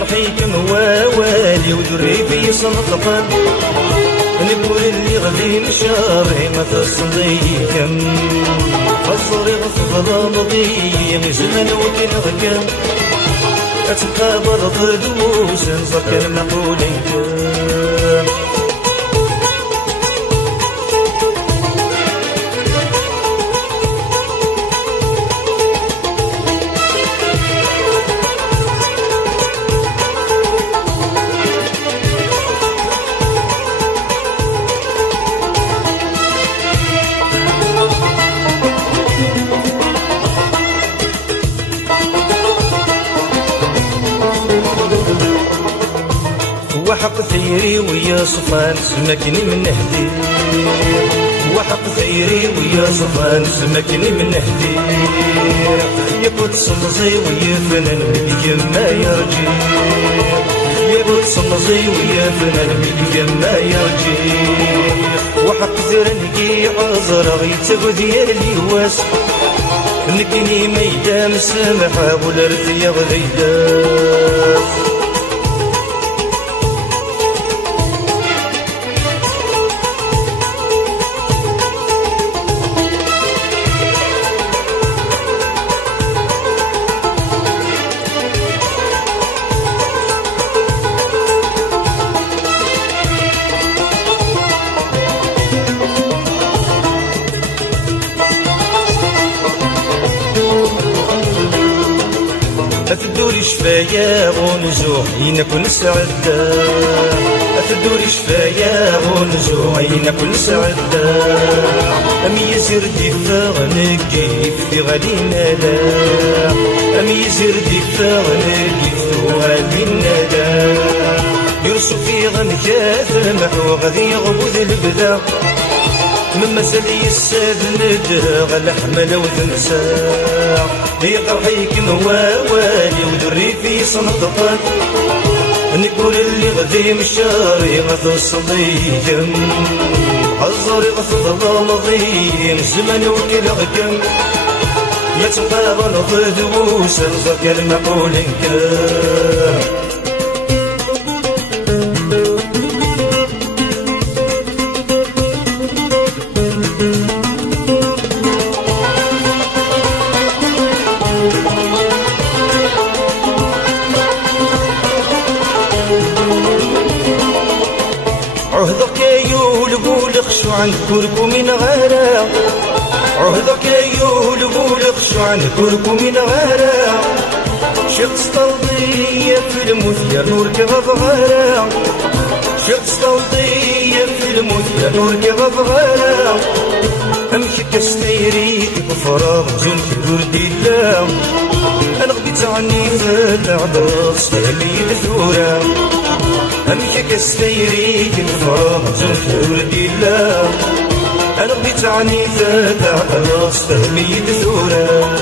قرحيكم ووالي ودري في صنطقا نقول اللي غادي نشاري ما تصديكم فالصوري غصب ضمضي زمان وكل غكام أتقابل ضدوس نفكر نقولين كام وحق ثيري ويا صفان سمكني من نهدي وحق ثيري ويا صفان سمكني من نهدي يقول صمزي ويا فنان يما يرجي يقول صمزي ويا فنان يما يرجي وحق ثيرني عذر غيتب ديال اليواس نكني ميدام سامحة ولا رثي غذيداس أتدوري شفايا ونزوح ينكون سعدة أتدوري شفايا ونزوح ينكون سعدة أمي يزير دفاع نقيف في غالينا لا أمي يزير دفاع نقيف في غالينا لا يرسو في غمجات المحو غادي يغبوذ البدا من مسالي الساد ندها غلا حمل وتنسى لي قرحيك موالي ودري في صنطقا نقول اللي غادي مشاري غتصديم حزري غتضل ضيم زمان وكل غكم يا تقابل ضدوس رزق المقول كام عهدك يقول قول خشو عن كركم من غيره عهدك يقول قول خشو عن كركم من غيره شخص طلبية في الموت يا نور كغف غيره شخص طلبية في الموت يا نور كغف غيره امشي كستيري بفراغ زون كبر ديلا انا غبيت عني العباس فهمي الثورة امشي كستيري بفراغ زون كبر ديلا انا غبيت عني العباس فهمي الثورة